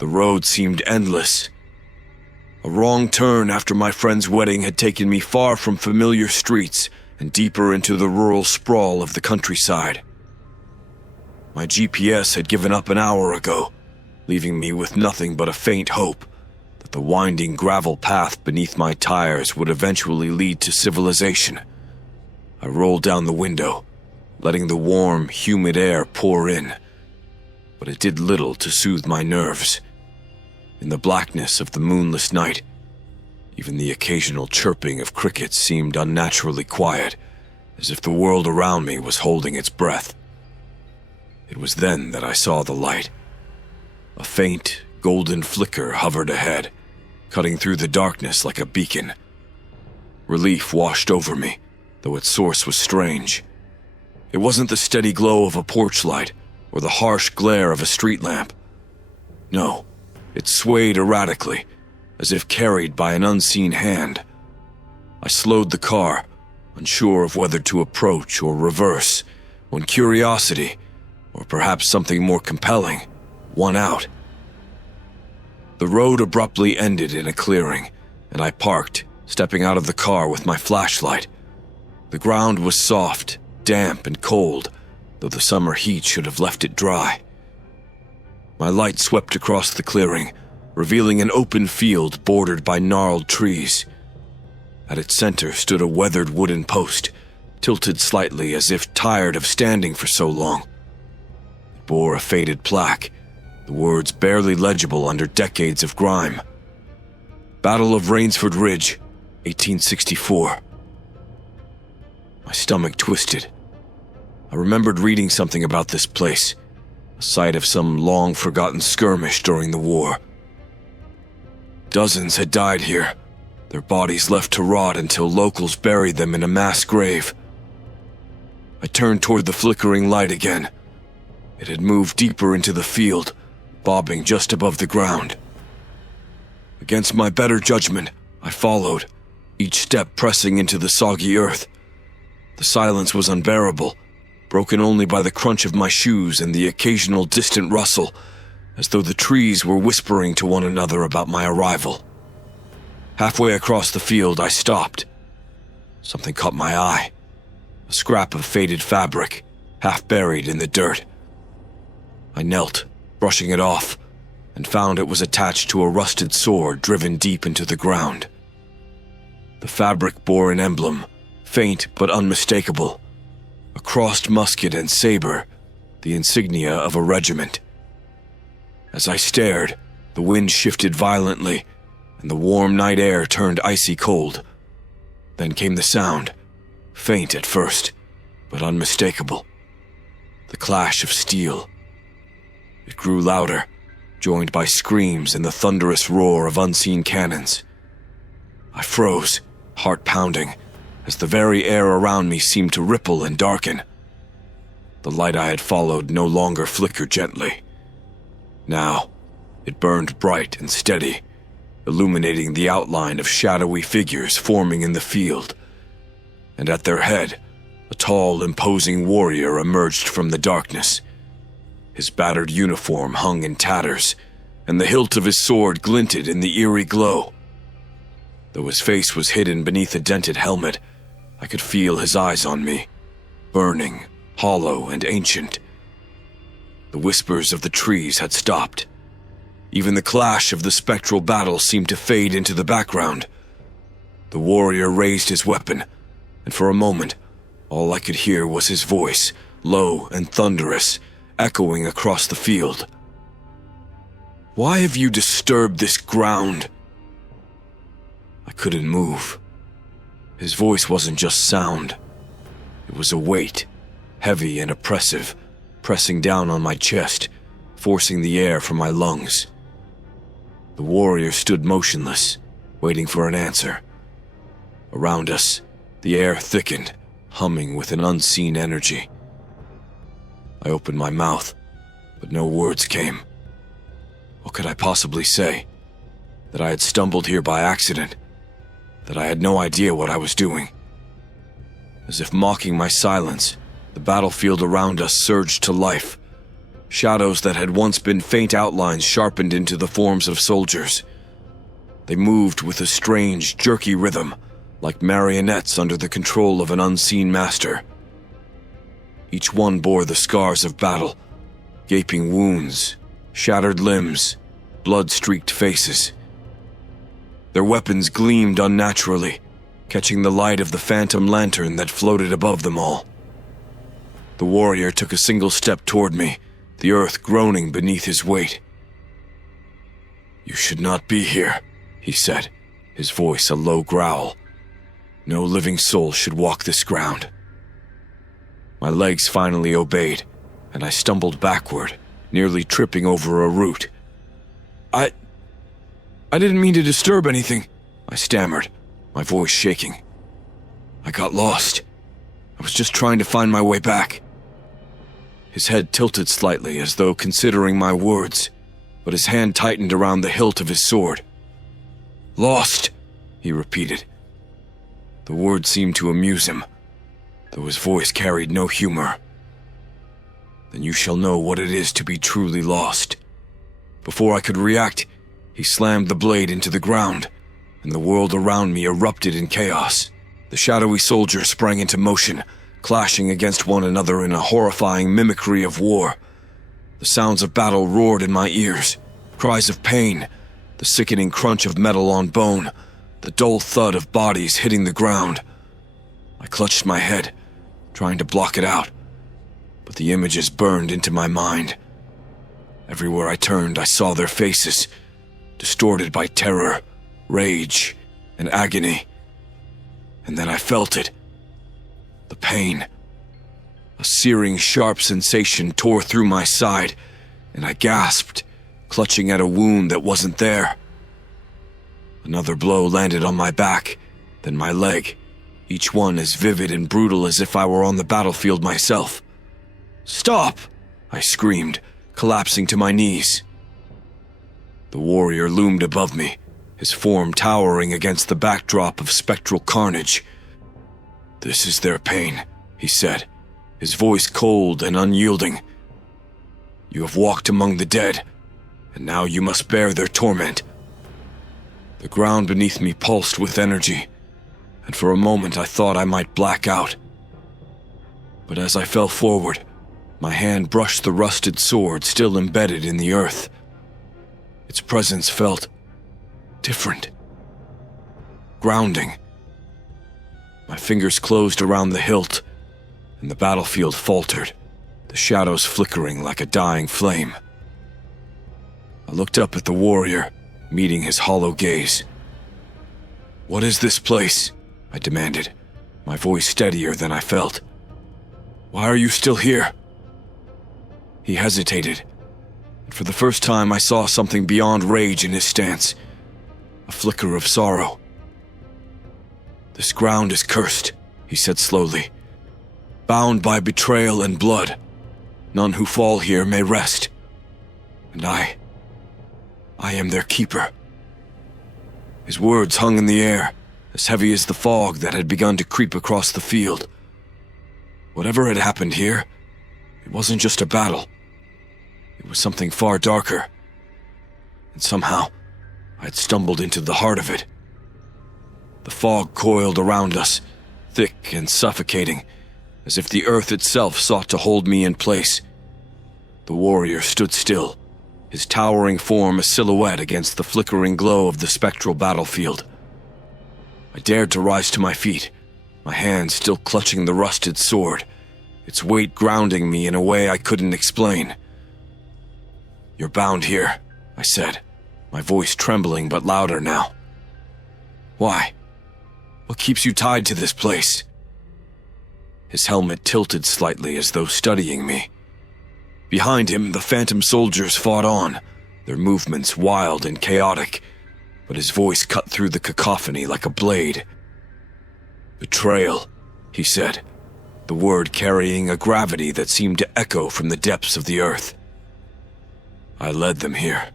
The road seemed endless. A wrong turn after my friend's wedding had taken me far from familiar streets and deeper into the rural sprawl of the countryside. My GPS had given up an hour ago, leaving me with nothing but a faint hope that the winding gravel path beneath my tires would eventually lead to civilization. I rolled down the window, letting the warm, humid air pour in, but it did little to soothe my nerves. In the blackness of the moonless night, even the occasional chirping of crickets seemed unnaturally quiet, as if the world around me was holding its breath. It was then that I saw the light. A faint, golden flicker hovered ahead, cutting through the darkness like a beacon. Relief washed over me, though its source was strange. It wasn't the steady glow of a porch light or the harsh glare of a street lamp. No, it swayed erratically, as if carried by an unseen hand. I slowed the car, unsure of whether to approach or reverse, when curiosity, or perhaps something more compelling, won out. The road abruptly ended in a clearing, and I parked, stepping out of the car with my flashlight. The ground was soft, damp, and cold, though the summer heat should have left it dry. My light swept across the clearing, revealing an open field bordered by gnarled trees. At its center stood a weathered wooden post, tilted slightly as if tired of standing for so long. It bore a faded plaque, the words barely legible under decades of grime. Battle of Rainsford Ridge, 1864. My stomach twisted. I remembered reading something about this place, a site of some long-forgotten skirmish during the war. Dozens had died here, their bodies left to rot until locals buried them in a mass grave. I turned toward the flickering light again. It had moved deeper into the field, bobbing just above the ground. Against my better judgment, I followed, each step pressing into the soggy earth. The silence was unbearable, broken only by the crunch of my shoes and the occasional distant rustle, as though the trees were whispering to one another about my arrival. Halfway across the field, I stopped. Something caught my eye. A scrap of faded fabric, half buried in the dirt. I knelt, brushing it off, and found it was attached to a rusted sword driven deep into the ground. The fabric bore an emblem, faint but unmistakable. A crossed musket and saber, the insignia of a regiment. As I stared, the wind shifted violently, and the warm night air turned icy cold. Then came the sound, faint at first, but unmistakable. The clash of steel. It grew louder, joined by screams and the thunderous roar of unseen cannons. I froze, heart pounding, as the very air around me seemed to ripple and darken. The light I had followed no longer flickered gently. Now, it burned bright and steady, illuminating the outline of shadowy figures forming in the field. And at their head, a tall, imposing warrior emerged from the darkness. His battered uniform hung in tatters, and the hilt of his sword glinted in the eerie glow. Though his face was hidden beneath a dented helmet, I could feel his eyes on me, burning, hollow, and ancient. The whispers of the trees had stopped. Even the clash of the spectral battle seemed to fade into the background. The warrior raised his weapon, and for a moment, all I could hear was his voice, low and thunderous, echoing across the field. "Why have you disturbed this ground?" I couldn't move. His voice wasn't just sound. It was a weight, heavy and oppressive, pressing down on my chest, forcing the air from my lungs. The warrior stood motionless, waiting for an answer. Around us, the air thickened, humming with an unseen energy. I opened my mouth, but no words came. What could I possibly say? That I had stumbled here by accident? That I had no idea what I was doing? As if mocking my silence, the battlefield around us surged to life. Shadows that had once been faint outlines sharpened into the forms of soldiers. They moved with a strange, jerky rhythm, like marionettes under the control of an unseen master. Each one bore the scars of battle, gaping wounds, shattered limbs, blood-streaked faces. Their weapons gleamed unnaturally, catching the light of the phantom lantern that floated above them all. The warrior took a single step toward me, the earth groaning beneath his weight. "You should not be here," he said, his voice a low growl. "No living soul should walk this ground." My legs finally obeyed, and I stumbled backward, nearly tripping over a root. I didn't mean to disturb anything," I stammered, my voice shaking. "I got lost. I was just trying to find my way back." His head tilted slightly as though considering my words, but his hand tightened around the hilt of his sword. "Lost," he repeated. The word seemed to amuse him, though his voice carried no humor. "Then you shall know what it is to be truly lost." Before I could react, he slammed the blade into the ground, and the world around me erupted in chaos. The shadowy soldiers sprang into motion, clashing against one another in a horrifying mimicry of war. The sounds of battle roared in my ears, cries of pain, the sickening crunch of metal on bone, the dull thud of bodies hitting the ground. I clutched my head, trying to block it out, but the images burned into my mind. Everywhere I turned, I saw their faces, distorted by terror, rage, and agony. And then I felt it. The pain. A searing, sharp sensation tore through my side, and I gasped, clutching at a wound that wasn't there. Another blow landed on my back, then my leg, each one as vivid and brutal as if I were on the battlefield myself. "Stop!" I screamed, collapsing to my knees. The warrior loomed above me, his form towering against the backdrop of spectral carnage. "This is their pain," he said, his voice cold and unyielding. "You have walked among the dead, and now you must bear their torment." The ground beneath me pulsed with energy, and for a moment I thought I might black out. But as I fell forward, my hand brushed the rusted sword still embedded in the earth. Its presence felt different, grounding. My fingers closed around the hilt, and the battlefield faltered, the shadows flickering like a dying flame. I looked up at the warrior, meeting his hollow gaze. "What is this place?" I demanded, my voice steadier than I felt. "Why are you still here?" He hesitated, and for the first time I saw something beyond rage in his stance, a flicker of sorrow. "This ground is cursed," he said slowly, "bound by betrayal and blood. None who fall here may rest. And I am their keeper." His words hung in the air, as heavy as the fog that had begun to creep across the field. Whatever had happened here, it wasn't just a battle. It was something far darker. And somehow, I'd stumbled into the heart of it. The fog coiled around us, thick and suffocating, as if the earth itself sought to hold me in place. The warrior stood still, his towering form a silhouette against the flickering glow of the spectral battlefield. I dared to rise to my feet, my hand still clutching the rusted sword, its weight grounding me in a way I couldn't explain. "You're bound here," I said, my voice trembling but louder now. "Why? What keeps you tied to this place?" His helmet tilted slightly as though studying me. Behind him, the phantom soldiers fought on, their movements wild and chaotic, but his voice cut through the cacophony like a blade. "Betrayal," he said, the word carrying a gravity that seemed to echo from the depths of the earth. "I led them here,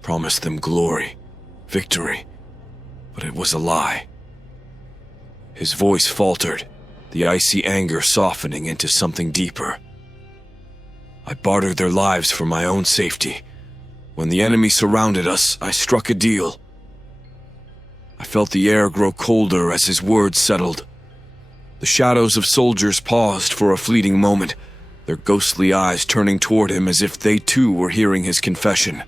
promised them glory, victory, but it was a lie." His voice faltered, the icy anger softening into something deeper. I bartered their lives for my own safety. When the enemy surrounded us, I struck a deal. I felt the air grow colder as his words settled. The shadows of soldiers paused for a fleeting moment, their ghostly eyes turning toward him as if they too were hearing his confession.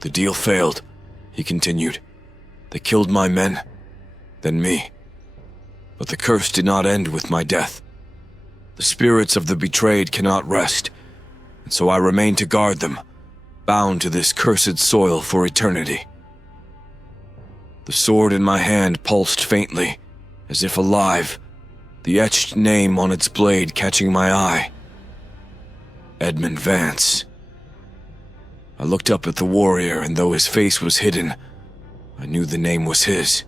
The deal failed, he continued. They killed my men, then me. But the curse did not end with my death. The spirits of the betrayed cannot rest, and so I remain to guard them, bound to this cursed soil for eternity. The sword in my hand pulsed faintly, as if alive, the etched name on its blade catching my eye. Edmund Vance. I looked up at the warrior, and though his face was hidden, I knew the name was his.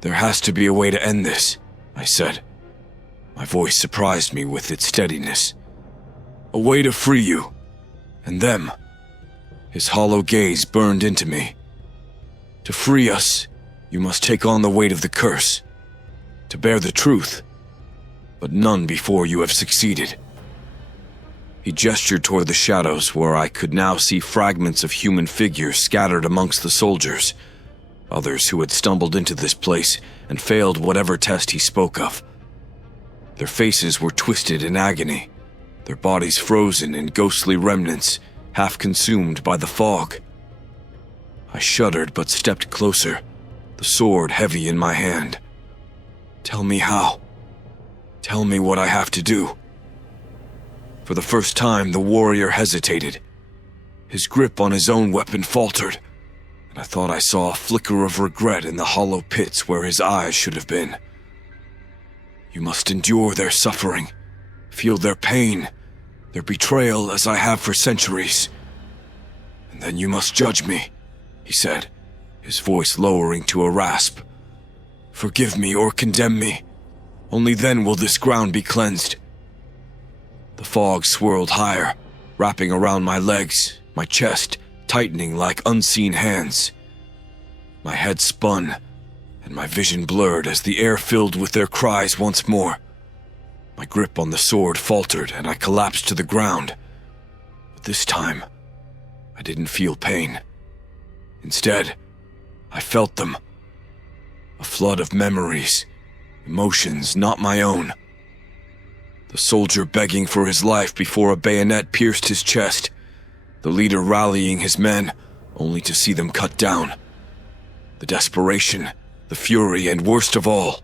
There has to be a way to end this, I said. My voice surprised me with its steadiness. A way to free you, and them. His hollow gaze burned into me. To free us, you must take on the weight of the curse. To bear the truth, but none before you have succeeded. He gestured toward the shadows where I could now see fragments of human figures scattered amongst the soldiers, others who had stumbled into this place and failed whatever test he spoke of. Their faces were twisted in agony, their bodies frozen in ghostly remnants, half consumed by the fog. I shuddered but stepped closer, the sword heavy in my hand. Tell me how. Tell me what I have to do. For the first time, the warrior hesitated. His grip on his own weapon faltered, and I thought I saw a flicker of regret in the hollow pits where his eyes should have been. You must endure their suffering, feel their pain, their betrayal as I have for centuries. And then you must judge me, he said, his voice lowering to a rasp. Forgive me or condemn me. Only then will this ground be cleansed. The fog swirled higher, wrapping around my legs, my chest, tightening like unseen hands. My head spun, and my vision blurred as the air filled with their cries once more. My grip on the sword faltered, and I collapsed to the ground. But this time, I didn't feel pain. Instead, I felt them. A flood of memories, emotions not my own. The soldier begging for his life before a bayonet pierced his chest. The leader rallying his men, only to see them cut down. The desperation, the fury, and worst of all,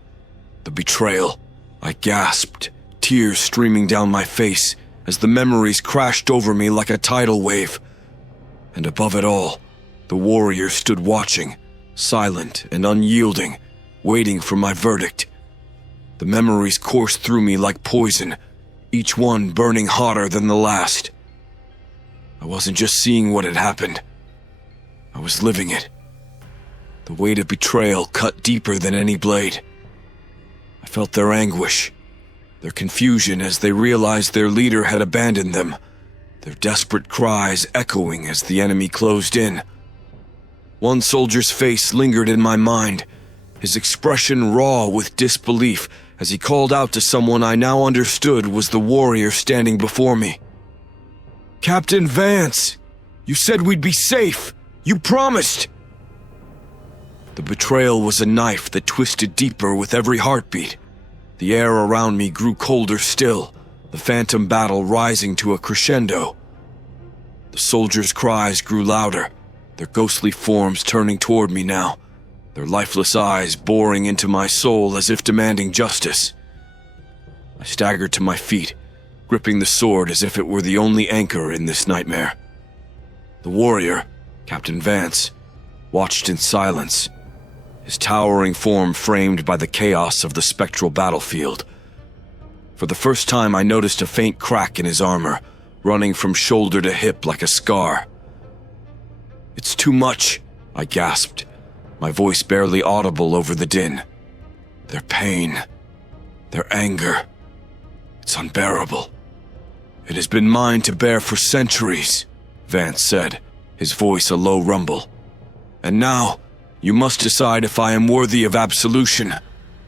the betrayal. I gasped, tears streaming down my face as the memories crashed over me like a tidal wave. And above it all, the warrior stood watching, silent and unyielding, waiting for my verdict. The memories coursed through me like poison, each one burning hotter than the last. I wasn't just seeing what had happened. I was living it. The weight of betrayal cut deeper than any blade. I felt their anguish, their confusion as they realized their leader had abandoned them, their desperate cries echoing as the enemy closed in. One soldier's face lingered in my mind, his expression raw with disbelief as he called out to someone I now understood was the warrior standing before me. Captain Vance, you said we'd be safe. You promised. The betrayal was a knife that twisted deeper with every heartbeat. The air around me grew colder still, the phantom battle rising to a crescendo. The soldiers' cries grew louder, their ghostly forms turning toward me now, their lifeless eyes boring into my soul as if demanding justice. I staggered to my feet, gripping the sword as if it were the only anchor in this nightmare. The warrior, Captain Vance, watched in silence, his towering form framed by the chaos of the spectral battlefield. For the first time, I noticed a faint crack in his armor, running from shoulder to hip like a scar. It's too much, I gasped, my voice barely audible over the din. Their pain, their anger, it's unbearable. It has been mine to bear for centuries, Vance said, his voice a low rumble. And now, you must decide if I am worthy of absolution,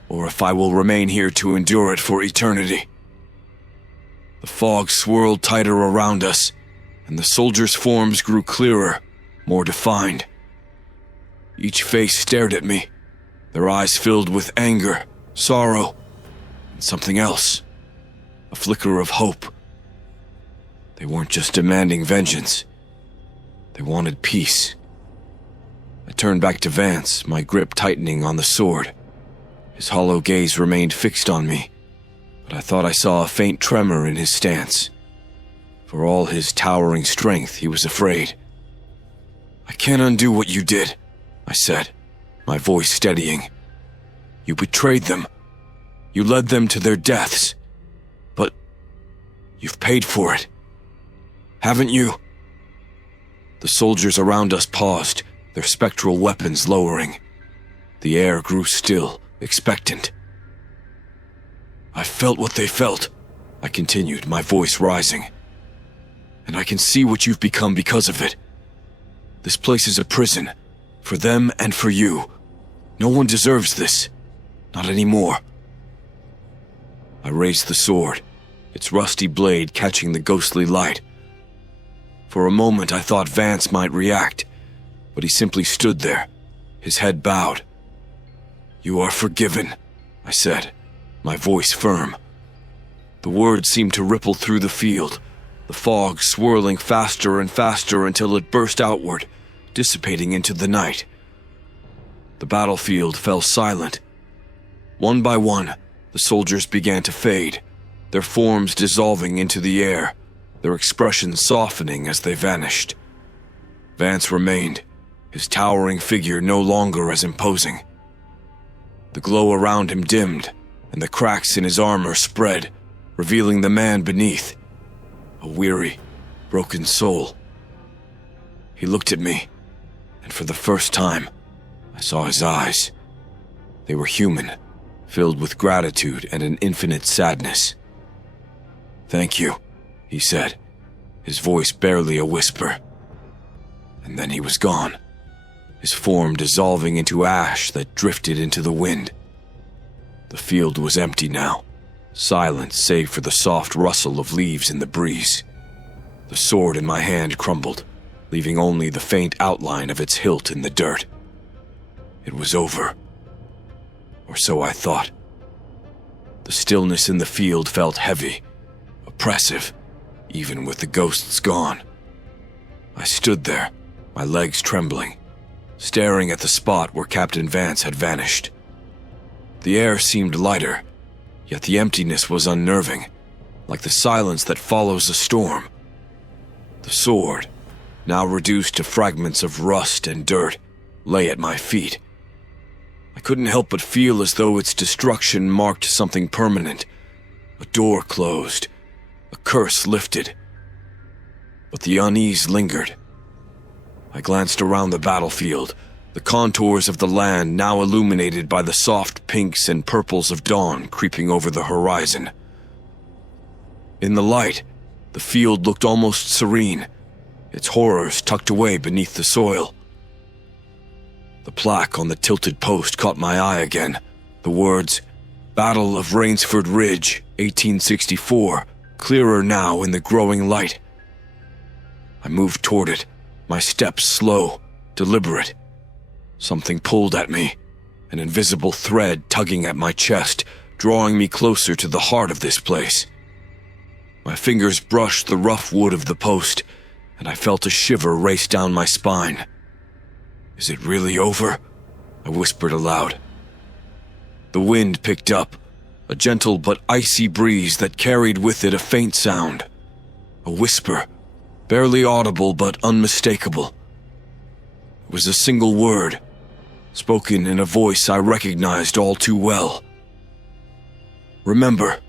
or if I will remain here to endure it for eternity. The The fog swirled tighter around us, and the soldiers' forms grew clearer, more defined. Each face stared at me, their eyes filled with anger, sorrow, and something else. A flicker of hope. They weren't just demanding vengeance. They wanted peace. I turned back to Vance, my grip tightening on the sword. His hollow gaze remained fixed on me, but I thought I saw a faint tremor in his stance. For all his towering strength, he was afraid. "I can't undo what you did," I said, my voice steadying. "You betrayed them. You led them to their deaths. But you've paid for it. Haven't you?" The soldiers around us paused, their spectral weapons lowering. The air grew still, expectant. "I felt what they felt," I continued, my voice rising. "And I can see what you've become because of it. This place is a prison, for them and for you. No one deserves this. Not anymore." I raised the sword, its rusty blade catching the ghostly light. For a moment I thought Vance might react, but he simply stood there, his head bowed. "You are forgiven," I said, my voice firm. The words seemed to ripple through the field, the fog swirling faster and faster until it burst outward, dissipating into the night. The battlefield fell silent. One by one, the soldiers began to fade, their forms dissolving into the air, their expressions softening as they vanished. Vance remained, his towering figure no longer as imposing. The glow around him dimmed, and the cracks in his armor spread, revealing the man beneath, a weary, broken soul. He looked at me, and for the first time, I saw his eyes. They were human, filled with gratitude and an infinite sadness. "Thank you," he said, his voice barely a whisper. And then he was gone, his form dissolving into ash that drifted into the wind. The field was empty now, silent save for the soft rustle of leaves in the breeze. The sword in my hand crumbled, leaving only the faint outline of its hilt in the dirt. It was over. Or so I thought. The stillness in the field felt heavy, oppressive, even with the ghosts gone. I stood there, my legs trembling, staring at the spot where Captain Vance had vanished. The air seemed lighter, yet the emptiness was unnerving, like the silence that follows a storm. The sword, now reduced to fragments of rust and dirt, lay at my feet. I couldn't help but feel as though its destruction marked something permanent. A door closed, a curse lifted. But the unease lingered. I glanced around the battlefield, the contours of the land now illuminated by the soft pinks and purples of dawn creeping over the horizon. In the light, the field looked almost serene, its horrors tucked away beneath the soil. The plaque on the tilted post caught my eye again, the words, "Battle of Rainsford Ridge, 1864, clearer now in the growing light." I moved toward it, my steps slow, deliberate. Something pulled at me, an invisible thread tugging at my chest, drawing me closer to the heart of this place. My fingers brushed the rough wood of the post, and I felt a shiver race down my spine. "Is it really over?" I whispered aloud. The wind picked up, a gentle but icy breeze that carried with it a faint sound. A whisper, barely audible but unmistakable. It was a single word, spoken in a voice I recognized all too well. "Remember."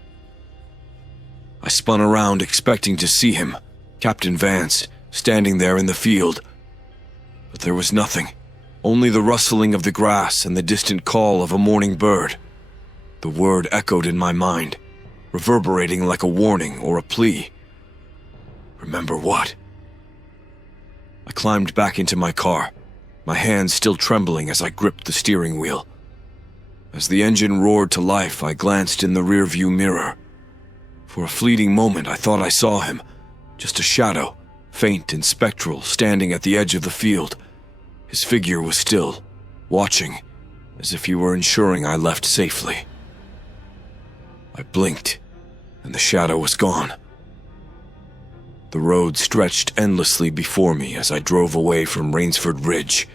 I spun around expecting to see him, Captain Vance, standing there in the field. But there was nothing, only the rustling of the grass and the distant call of a morning bird. The word echoed in my mind, reverberating like a warning or a plea. Remember what? I climbed back into my car, my hands still trembling as I gripped the steering wheel. As the engine roared to life, I glanced in the rearview mirror. For a fleeting moment, I thought I saw him, just a shadow, faint and spectral, standing at the edge of the field. His figure was still, watching, as if he were ensuring I left safely. I blinked, and the shadow was gone. The road stretched endlessly before me as I drove away from Rainsford Ridge,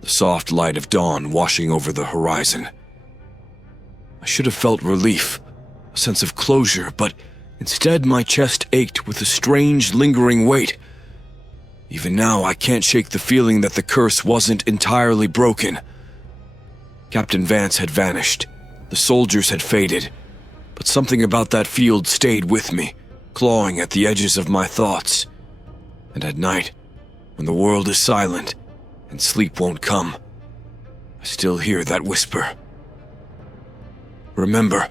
the soft light of dawn washing over the horizon. I should have felt relief, a sense of closure, but instead my chest ached with a strange, lingering weight. Even now, I can't shake the feeling that the curse wasn't entirely broken. Captain Vance had vanished, the soldiers had faded, but something about that field stayed with me, clawing at the edges of my thoughts. And at night, when the world is silent and sleep won't come, I still hear that whisper. Remember.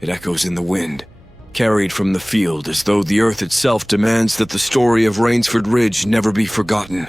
It echoes in the wind, carried from the field as though the earth itself demands that the story of Rainsford Ridge never be forgotten.